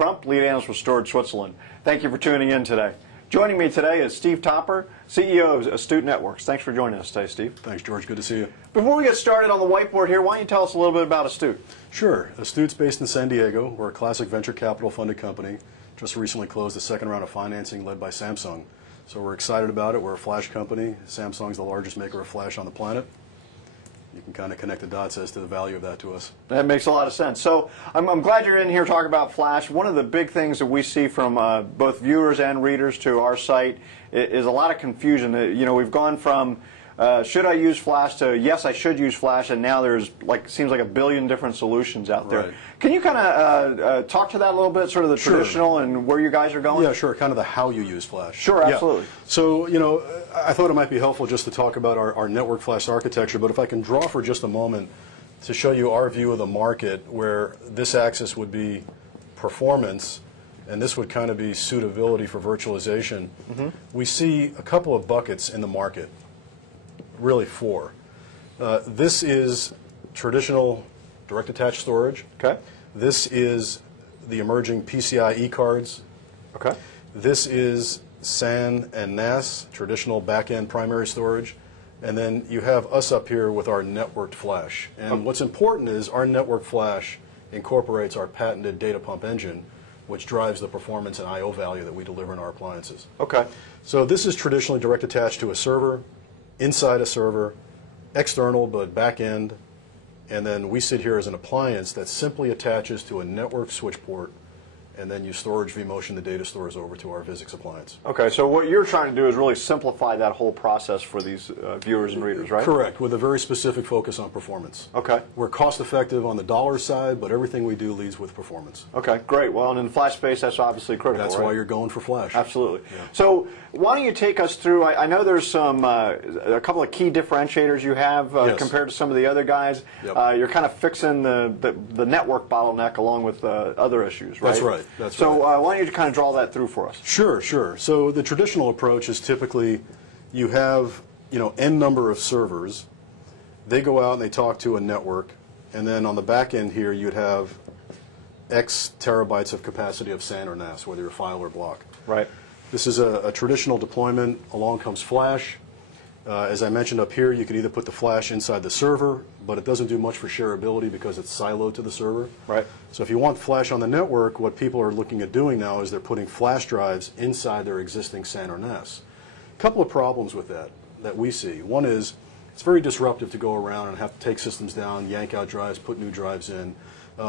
Crump, lead analyst with Steward, Switzerland. Thank you for tuning in today. Joining me today is Steve Topper, CEO of Astute Networks. Thanks for joining us today, Steve. Thanks, George. Good to see you. Before we get started on the whiteboard here, why don't you tell us a little bit about Astute? Sure. Astute's based in San Diego. We're a classic venture capital funded company. Just recently closed the second round of financing led by Samsung. So we're excited about it. We're a flash company. Samsung's the largest maker of flash on the planet. You can kind of connect the dots as to the value of that to us. That makes a lot of sense. So I'm glad you're in here talking about flash. One of the big things that we see from both viewers and readers to our site is a lot of confusion. You know, we've gone from should I use flash to yes, I should use flash, and now there's seems like a billion different solutions out there. Right. Can you kind of talk to that a little bit, sort of the traditional and where you guys are going? Yeah, sure. Kind of the how you use flash. Sure, absolutely. Yeah. So, you know, I thought it might be helpful just to talk about our network flash architecture, but if I can draw for just a moment to show you our view of the market, where this axis would be performance, and this would kind of be suitability for virtualization. We see a couple of buckets in the market, really four. This is traditional direct attached storage. Okay. This is the emerging PCIe cards. Okay. This is SAN and NAS, traditional back-end primary storage. And then you have us up here with our networked flash. And what's important is our network flash incorporates our patented data pump engine, which drives the performance and I/O value that we deliver in our appliances. Okay. So this is traditionally direct attached to a server, inside a server, external but back-end. And then we sit here as an appliance that simply attaches to a network switch port, and then you storage vMotion the data stores over to our ViSX appliance. Okay, so what you're trying to do is really simplify that whole process for these viewers and readers, right? Correct, with a very specific focus on performance. Okay. We're cost effective on the dollar side, but everything we do leads with performance. Okay, great. Well, and in the flash space, that's obviously critical, That's right? why you're going for flash. Absolutely. Yeah. So why don't you take us through, I know there's some a couple of key differentiators you have Yes. compared to some of the other guys. Yep. You're kind of fixing the network bottleneck along with other issues, right? That's right. That's so, right. Why don't you kind of draw that through for us? Sure, sure. So the traditional approach is typically you have, n number of servers. They go out and they talk to a network, and then on the back end here you'd have X terabytes of capacity of SAN or NAS, whether you're file or block. Right. This is a traditional deployment. Along comes flash. As I mentioned up here, you can either put the flash inside the server, but it doesn't do much for shareability because it's siloed to the server. Right. So if you want flash on the network, what people are looking at doing now is they're putting flash drives inside their existing SAN or NAS. A couple of problems with that we see. One is it's very disruptive to go around and have to take systems down, yank out drives, put new drives in.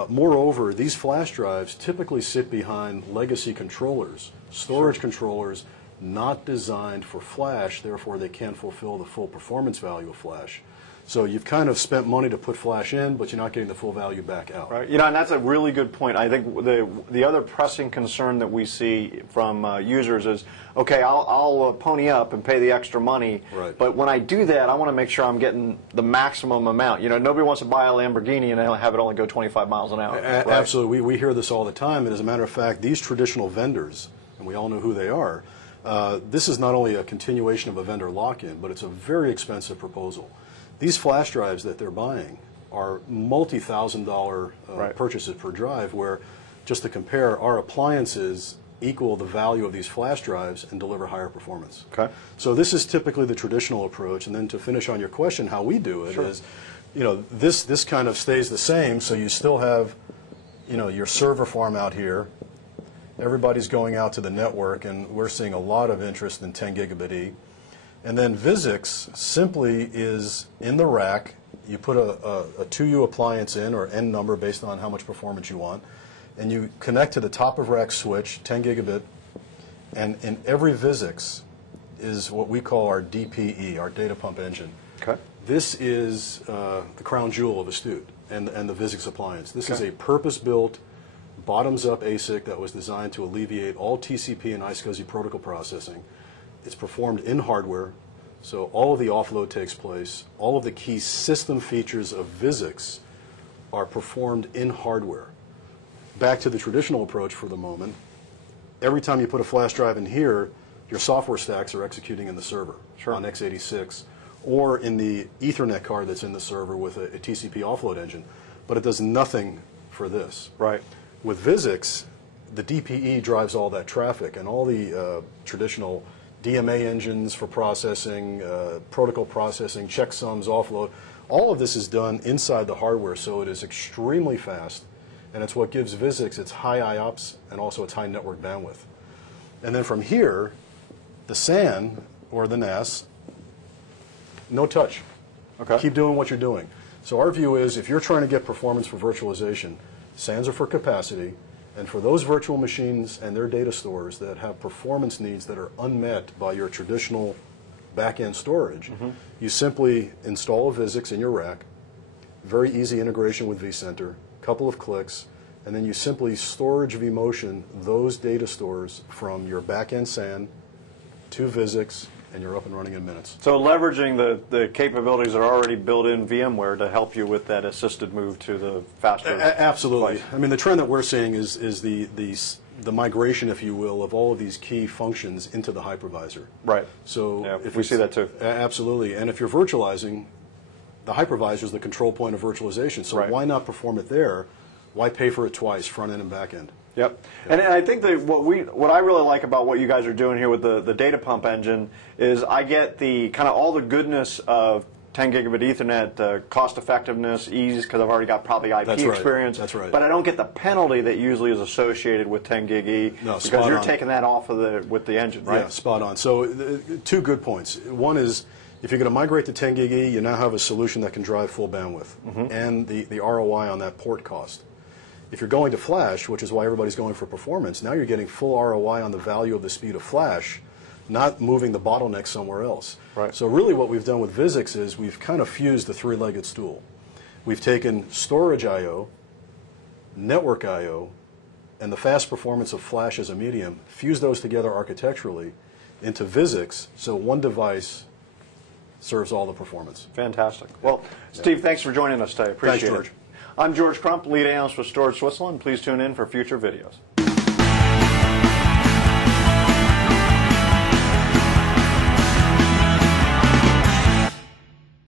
Moreover, these flash drives typically sit behind legacy controllers, storage controllers, not designed for flash, therefore they can't fulfill the full performance value of flash. So you've kind of spent money to put flash in, but you're not getting the full value back out. Right. And that's a really good point. I think the other pressing concern that we see from users is, okay, I'll pony up and pay the extra money, right. But when I do that, I want to make sure I'm getting the maximum amount. Nobody wants to buy a Lamborghini and have it only go 25 miles an hour. Right? Absolutely. We hear this all the time, and as a matter of fact, these traditional vendors, and we all know who they are, this is not only a continuation of a vendor lock-in, but it's a very expensive proposal. These flash drives that they're buying are multi-$1,000 right. purchases per drive, where, just to compare, our appliances equal the value of these flash drives and deliver higher performance. Okay. So this is typically the traditional approach, and then to finish on your question, how we do it Sure. is, this kind of stays the same, so you still have, your server farm out here. Everybody's going out to the network, and we're seeing a lot of interest in 10 gigabit E. And then ViSX simply is in the rack. You put a 2U appliance in, or N number based on how much performance you want, and you connect to the top of rack switch, 10 gigabit, and in every ViSX is what we call our DPE, our data pump engine. Okay. This is the crown jewel of Astute and the ViSX appliance. This is a purpose-built, bottoms-up ASIC that was designed to alleviate all TCP and iSCSI protocol processing. It's performed in hardware, so all of the offload takes place. All of the key system features of ViSX are performed in hardware. Back to the traditional approach for the moment. Every time you put a flash drive in here, your software stacks are executing in the server on x86, or in the Ethernet card that's in the server with a TCP offload engine. But it does nothing for this. Right. With ViSX, the DPE drives all that traffic, and all the traditional DMA engines for processing, protocol processing, checksums, offload, all of this is done inside the hardware, so it is extremely fast, and it's what gives ViSX its high IOPS and also its high network bandwidth. And then from here, the SAN, or the NAS, no touch. Okay. Keep doing what you're doing. So our view is, if you're trying to get performance for virtualization, SANs are for capacity, and for those virtual machines and their data stores that have performance needs that are unmet by your traditional back-end storage, you simply install a ViSX in your rack, very easy integration with vCenter, couple of clicks, and then you simply storage vMotion those data stores from your back-end SAN to ViSX, and you're up and running in minutes. So leveraging the capabilities that are already built in VMware to help you with that assisted move to the faster. Absolutely. Device. I mean, the trend that we're seeing is the migration, if you will, of all of these key functions into the hypervisor. Right. So yeah, if we see that too. Absolutely. And if you're virtualizing, the hypervisor is the control point of virtualization. So why not perform it there? Why pay for it twice, front end and back end? Yep. And I think that what I really like about what you guys are doing here with the data pump engine is I get the kind of all the goodness of 10 gigabit Ethernet, cost effectiveness, ease, because I've already got probably IP experience. That's right. But I don't get the penalty that usually is associated with 10 gig E, because you're taking that off of with the engine, right? Yeah, spot on. So two good points. One is, if you're going to migrate to 10 gig E, you now have a solution that can drive full bandwidth and the ROI on that port cost. If you're going to flash, which is why everybody's going for performance, now you're getting full ROI on the value of the speed of flash, not moving the bottleneck somewhere else. Right. So really what we've done with ViSX is we've kind of fused the three-legged stool. We've taken storage I/O, network I/O, and the fast performance of flash as a medium, fused those together architecturally into ViSX, so one device serves all the performance. Fantastic. Well, Steve, thanks for joining us today. Appreciate Thanks, George. it. I'm George Crump, lead analyst for Storage Switzerland. Please tune in for future videos.